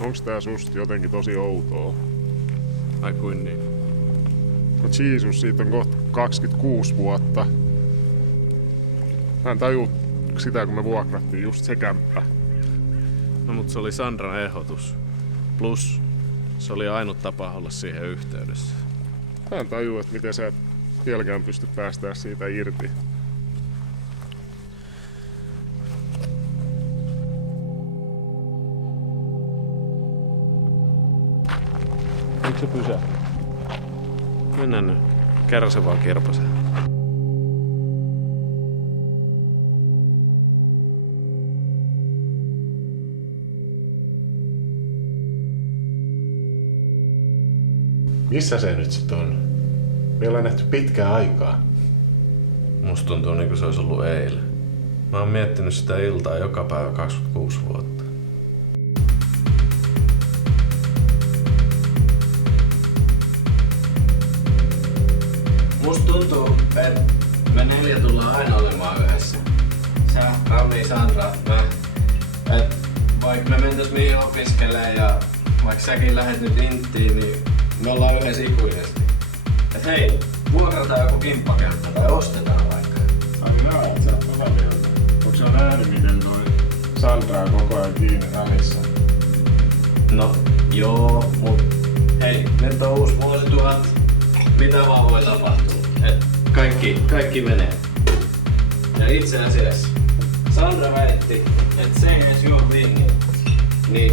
Onks tää susta jotenkin tosi outoa? Ai kuin niin? No Jeesus, siitä on kohta 26 vuotta. Mä en tajuu sitä, kun me vuokrattiin just se kämppä. No mut se oli Sandran ehdotus. Plus se oli ainut tapa olla siihen yhteydessä. Mä en tajuu, että miten sä et vieläkään pysty päästää siitä irti. Miksi se pysähtyy? Mennään nyt. Kerran se vaan kirpasee. Missä se nyt sit on? Me ollaan nähty pitkää aikaa. Musta tuntuu niinku se olisi ollut eilen. Mä oon miettinyt sitä iltaa joka päivä 26 vuotta. Musta tuntuu, että me 4 tullaan aina olemaan yhdessä. Sä, Rami, Sandra, mä. Et vaikka me mentäis mihin opiskelemaan ja vaikka säkin lähet nyt inttiin, niin me ollaan yhdessä ikuisesti. Et hei, vuokrataan joku kimppakämppä tai ostetaan vaikka. Ai näet, sä oot tota mieltä. Onko sä nähnyt, miten toi Sandra on koko ajan kiinni Ramissa? No, joo, mut hei, nyt on uusi vuosituhat. Mitä vaan voi tapahtua. Et kaikki menee. Ja itse asiassa Sandra väitti, että se ei edes juo vingiä. Niin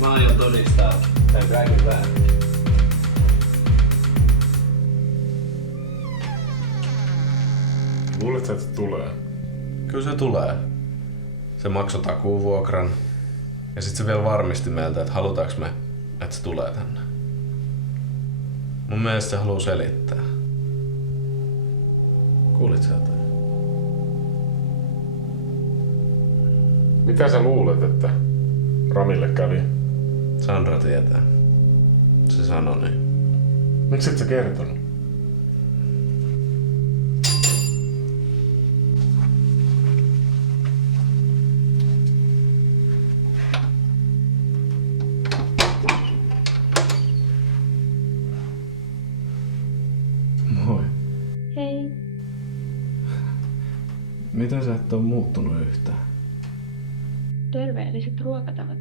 mä aion todistaa tän kaiken vähän. Luulet sä, että se tulee? Kyllä se tulee. Se maksoi takuuvuokran. Ja sit se vielä varmisti meiltä, että halutaanko me, että se tulee tänne. Mun mielestä se haluu selittää. Kuulit sä jotain? Mitä sä luulet, että Ramille kävi? Sandra tietää. Se sanoi niin. Miksi et sä kertonut? Moi. Hei. Miten sä et oo muuttunut yhtään? Terveelliset ruokatavat.